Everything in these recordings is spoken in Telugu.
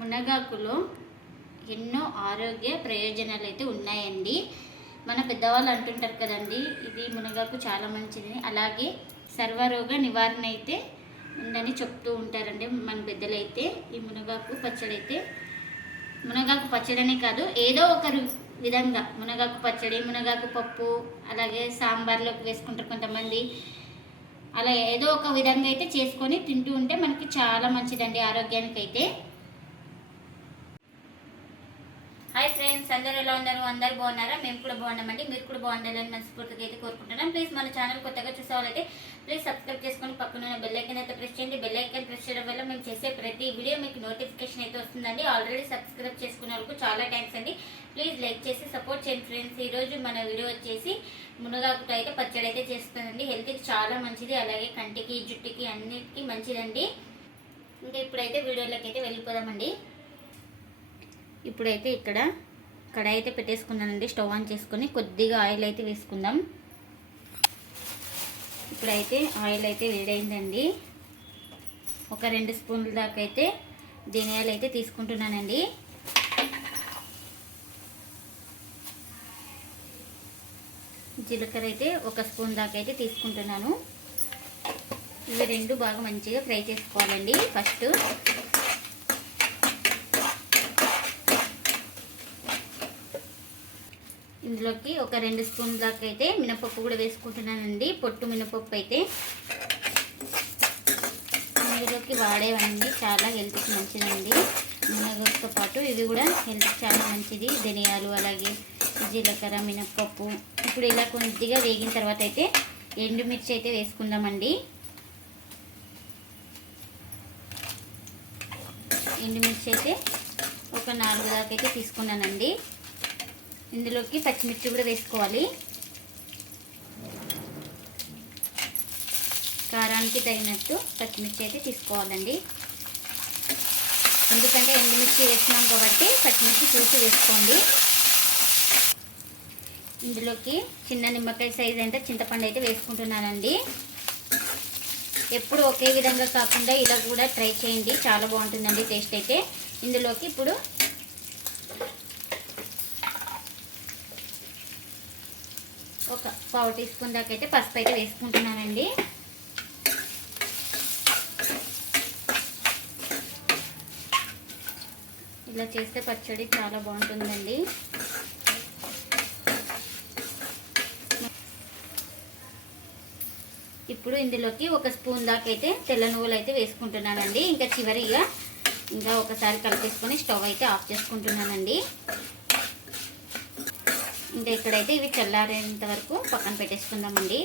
మునగాకులో ఎన్నో ఆరోగ్య ప్రయోజనాలు అయితే ఉన్నాయండి. మన పెద్దవాళ్ళు అంటుంటారు కదండి, ఇది మునగాకు చాలా మంచిది, అలాగే సర్వరోగ నివారణ అయితే ఉందని చెప్తూ ఉంటారండి మన పెద్దలైతే. ఈ మునగాకు పచ్చడి అయితే, మునగాకు పచ్చడనే కాదు, ఏదో ఒక విధంగా మునగాకు పచ్చడి, మునగాకు పప్పు, అలాగే సాంబార్లోకి వేసుకుంటారు కొంతమంది. అలా ఏదో ఒక విధంగా అయితే చేసుకొని తింటూ ఉంటే మనకి చాలా మంచిదండి ఆరోగ్యానికి అయితే. హాయ్ ఫ్రెండ్స్, అందరూ ఎలా ఉన్నారు? అందరు బాగున్నారా? మేము కూడా బాగున్నామండి. మీరు కూడా బాగుండాలని మనస్ఫూర్తిగా అయితే కోరుకుంటున్నాం. ప్లీజ్ మన ఛానల్ కొత్తగా చూసే వాళ్ళైతే ప్లీజ్ సబ్స్క్రైబ్ చేసుకొని పక్కన బెల్ ఐకాన్ అయితే ప్రెస్ చేయండి. బెల్ ఐకాన్ ప్రెస్ చేయడం వల్ల మేము చేసే ప్రతి వీడియో మీకు నోటిఫికేషన్ అయితే వస్తుందండి. ఆల్రెడీ సబ్స్క్రైబ్ చేసుకునే వాళ్ళకు చాలా థ్యాంక్స్ అండి. ప్లీజ్ లైక్ చేసి సపోర్ట్ చేయండి ఫ్రెండ్స్. ఈరోజు మన వీడియో వచ్చేసి మునగాకుతో అయితే పచ్చడి అయితే చేస్తుందండి. హెల్త్కి చాలా మంచిది, అలాగే కంటికి జుట్టుకి అన్నిటికీ మంచిదండి. ఇంకా ఇప్పుడైతే వీడియోలోకి అయితే వెళ్ళిపోదామండి. ఇప్పుడైతే ఇక్కడ కడాయి అయితే పెట్టేసుకున్నానండి. స్టవ్ ఆన్ చేసుకొని కొద్దిగా ఆయిల్ అయితే వేసుకుందాం. ఇప్పుడైతే ఆయిల్ అయితే వేడైందండి. ఒక 2 స్పూన్ల దాకా అయితే ధనియాలు అయితే తీసుకుంటున్నానండి. జీలకర్ర అయితే 1 స్పూన్ దాకా అయితే తీసుకుంటున్నాను. ఇవి 2 బాగా మంచిగా ఫ్రై చేసుకోవాలండి. ఫస్ట్ ఇందులోకి ఒక 2 స్పూన్ల దాకా అయితే మినపప్పు కూడా వేసుకుంటున్నానండి. పొట్టు మినపప్పు అయితే ఇందులోకి వాడేవండి, చాలా హెల్త్కి మంచిదండి. మునగతో పాటు ఇవి కూడా హెల్త్కి చాలా మంచిది. ధనియాలు, అలాగే జీలకర్ర, మినపప్పు. ఇప్పుడు ఇలా కొద్దిగా వేగిన తర్వాత అయితే ఎండుమిర్చి అయితే వేసుకుందామండి. ఎండుమిర్చి అయితే ఒక 4 దాకా అయితే తీసుకున్నానండి. ఇందులోకి పచ్చిమిర్చి కూడా వేసుకోవాలి. కారానికి తగినట్టు పచ్చిమిర్చి అయితే తీసుకోవాలండి. ఎందుకంటే ఎండుమిర్చి వేసినాం కాబట్టి పచ్చిమిర్చి చూసి వేసుకోండి. ఇందులోకి చిన్న నిమ్మకాయ సైజ్ అంటే చింతపండు అయితే వేసుకుంటున్నానండి. ఎప్పుడు ఒకే విధంగా కాకుండా ఇలా కూడా ట్రై చేయండి, చాలా బాగుంటుందండి టేస్ట్ అయితే. ఇందులోకి ఇప్పుడు ఒక 1/4 టీ స్పూన్ దాకా అయితే పసుపు అయితే వేసుకుంటున్నానండి. ఇలా చేస్తే పచ్చడి చాలా బాగుంటుందండి. ఇప్పుడు ఇందులోకి 1 స్పూన్ దాకా అయితే తెల్ల నువ్వులు అయితే వేసుకుంటున్నానండి. ఇంకా చివరిగా ఇంకా ఒకసారి కలిపేసుకొని స్టవ్ అయితే ఆఫ్ చేసుకుంటున్నానండి. ఇంకా ఇక్కడైతే ఇవి చల్లారేంత వరకు పక్కన పెట్టేసుకుందామండి.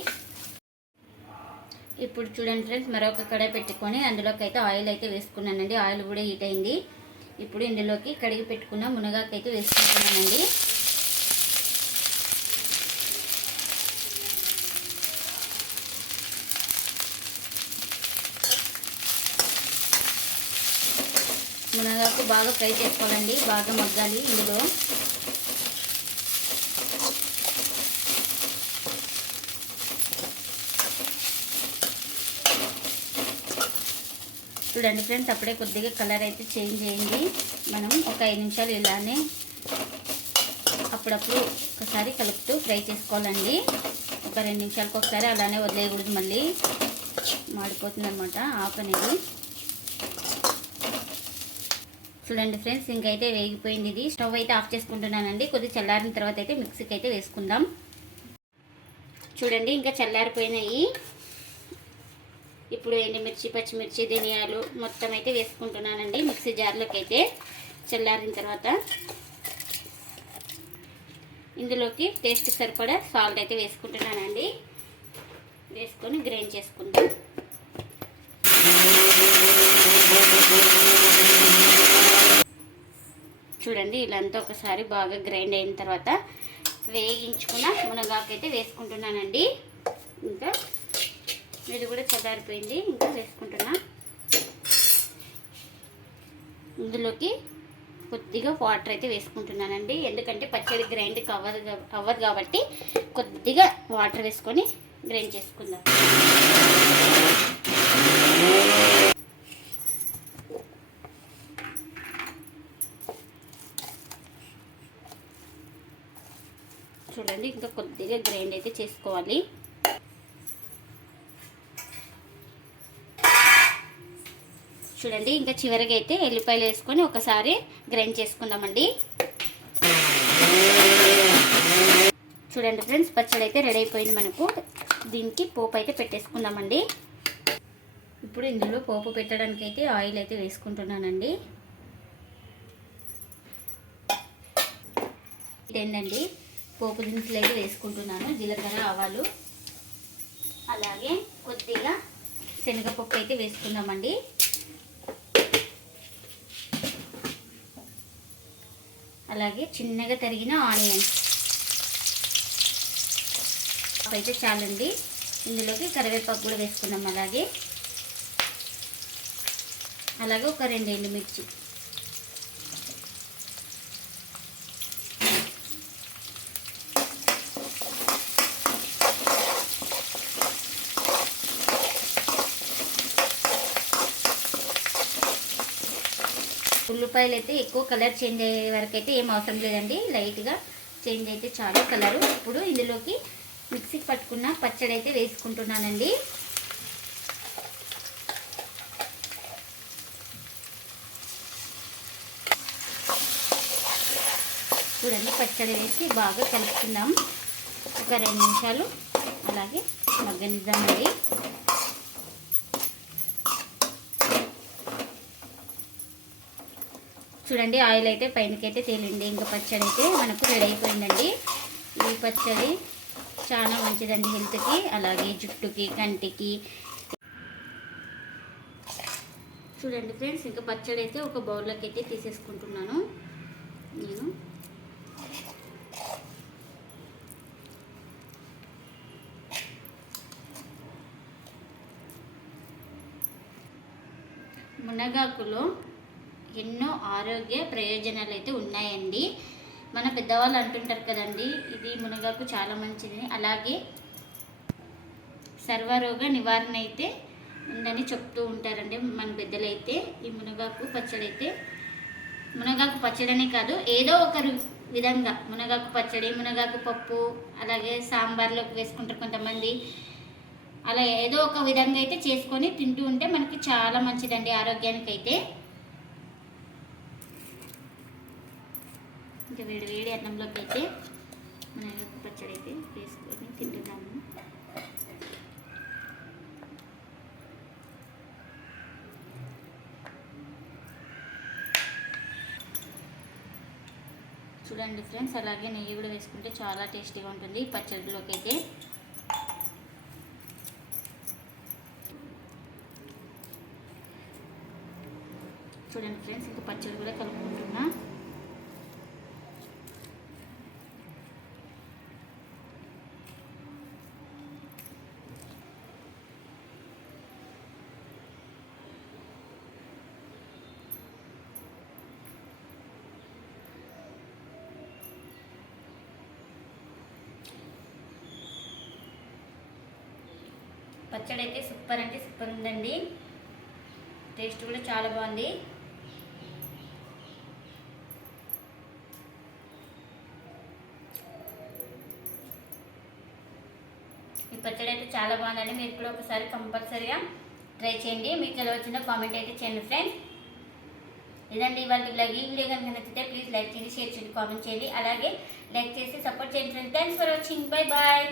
ఇప్పుడు చూడండి ఫ్రెండ్స్, మరొక కడాయి పెట్టుకొని అందులోకి అయితే ఆయిల్ అయితే వేసుకున్నానండి. ఆయిల్ కూడా హీట్ అయింది. ఇప్పుడు ఇందులోకి కడిగి పెట్టుకున్న మునగాకు అయితే వేసుకుంటున్నానండి. మునగాకు బాగా ఫ్రై చేసుకోవాలండి, బాగా మగ్గాలి. ఇందులో చూడండి ఫ్రెండ్స్, అప్పుడే కొద్దిగా కలర్ అయితే చేంజ్ అయింది. మనం ఒక 5 నిమిషాలు ఇలానే అప్పుడప్పుడు ఒకసారి కలుపుతూ ఫ్రై చేసుకోవాలండి. ఒక 2 నిమిషాలకు ఒకసారి అలానే వదిలేయకూడదు, మళ్ళీ మాడిపోతుంది అనమాట ఆకు అనేది. చూడండి ఫ్రెండ్స్, ఇంకైతే వేగిపోయింది. ఇది స్టవ్ అయితే ఆఫ్ చేసుకుంటున్నానండి. కొద్దిగా చల్లారిన తర్వాత అయితే మిక్సీకి అయితే వేసుకుందాం. చూడండి, ఇంకా చల్లారిపోయినాయి. ఇప్పుడు ఎండుమిర్చి, పచ్చిమిర్చి, ధనియాలు మొత్తం అయితే వేసుకుంటున్నానండి మిక్సీ జార్లోకి అయితే. చల్లారిన తర్వాత ఇందులోకి టేస్ట్ సరిపడా సాల్ట్ అయితే వేసుకుంటున్నానండి. వేసుకొని గ్రైండ్ చేసుకుందాం. చూడండి, ఇలా అంతా ఒకసారి బాగా గ్రైండ్ అయిన తర్వాత వేగించుకున్న మునగాకు అయితే వేసుకుంటున్నానండి. ఇంకా ఇది కూడా చల్లారిపోయింది, ఇంకా వేసుకుంటున్నా. ఇందులోకి కొద్దిగా వాటర్ అయితే వేసుకుంటున్నానండి. ఎందుకంటే పచ్చడి గ్రైండ్ అవ్వదు కాబట్టి కొద్దిగా వాటర్ వేసుకొని గ్రైండ్ చేసుకుందాం. చూడండి, ఇంకా కొద్దిగా గ్రైండ్ అయితే చేసుకోవాలి. చూడండి, ఇంకా చివరిగా అయితే ఎల్లిపాయలు వేసుకొని ఒకసారి గ్రైండ్ చేసుకుందామండి. చూడండి ఫ్రెండ్స్, పచ్చడి అయితే రెడీ అయిపోయింది. మనకు దీనికి పోపు అయితే పెట్టేసుకుందామండి. ఇప్పుడు ఇందులో పోపు పెట్టడానికి అయితే ఆయిల్ అయితే వేసుకుంటున్నానండి. ఏంటండి, పోపు దినుసులు అయితే వేసుకుంటున్నాను. జీలకర్ర, ఆవాలు, అలాగే కొద్దిగా శనగపప్పు అయితే వేసుకుందామండి. అలాగే చిన్నగా తరిగిన ఆనియన్స్ అయితే చాలండి. ఇందులోకి కరివేపాకు కూడా వేసుకున్నాం. అలాగే ఒక 2 ఎండుమిర్చి. ఉల్లిపాయలు అయితే ఎక్కువ కలర్ చేంజ్ అయ్యే వరకు అయితే ఏం అవసరం లేదండి, లైట్గా చేంజ్ అయితే చాలు కలరు. ఇప్పుడు ఇందులోకి మిక్సీకి పట్టుకున్న పచ్చడి అయితే వేసుకుంటున్నానండి. చూడండి, పచ్చడి వేసి బాగా కలుపుకుందాం. ఒక 2 నిమిషాలు అలాగే మగ్గనిద్దామండి. చూడండి, ఆయిల్ అయితే పైనకైతే తేలింది. ఇంకా పచ్చడి అయితే మనకు రెడీ అయిపోయిందండి. ఈ పచ్చడి చాలా మంచిదండి హెల్త్కి, అలాగే జుట్టుకి, కంటికి. చూడండి ఫ్రెండ్స్, ఇంకా పచ్చడి అయితే ఒక బౌల్లోకి అయితే తీసేసుకుంటున్నాను నేను. మునగాకులో ఎన్నో ఆరోగ్య ప్రయోజనాలు అయితే ఉన్నాయండి. మన పెద్దవాళ్ళు అంటుంటారు కదండి, ఇది మునగాకు చాలా మంచిది, అలాగే సర్వరోగ నివారణ అయితే ఉందని చెప్తూ ఉంటారండి మన పెద్దలైతే. ఈ మునగాకు పచ్చడనే కాదు, ఏదో ఒక విధంగా మునగాకు పచ్చడి, మునగాకు పప్పు, అలాగే సాంబార్లోకి వేసుకుంటారు కొంతమంది. అలా ఏదో ఒక విధంగా అయితే చేసుకొని తింటూ ఉంటే మనకి చాలా మంచిదండి ఆరోగ్యానికి అయితే. ఇంకా వేడి అన్నంలోకి అయితే మునగాకు పచ్చడి అయితే వేసుకొని తింటున్నాము. చూడండి ఫ్రెండ్స్, అలాగే నెయ్యి కూడా వేసుకుంటే చాలా టేస్టీగా ఉంటుంది ఈ పచ్చడిలోకి అయితే. చూడండి ఫ్రెండ్స్, ఇంకా పచ్చడి కూడా కలుపుకుంటున్నా. పచ్చడి అయితే సూపర్ అంటే సూపర్ ఉందండి, టేస్ట్ కూడా చాలా బాగుంది. ఈ పచ్చడి అయితే చాలా బాగుందండి, మీరు కూడా ఒకసారి కంపల్సరీగా ట్రై చేయండి. మీకు ఎలా వచ్చిందో కామెంట్ అయితే చేయండి ఫ్రెండ్స్. ఇదండి ఇవాళ వ్లాగ్. ఈ వీడియో కనుక నచ్చితే ప్లీజ్ లైక్ చేయండి, షేర్ చేయండి, కామెంట్ చేయండి, అలాగే లైక్ చేసి సపోర్ట్ చేయండి friends. Thanks for watching. Bye bye.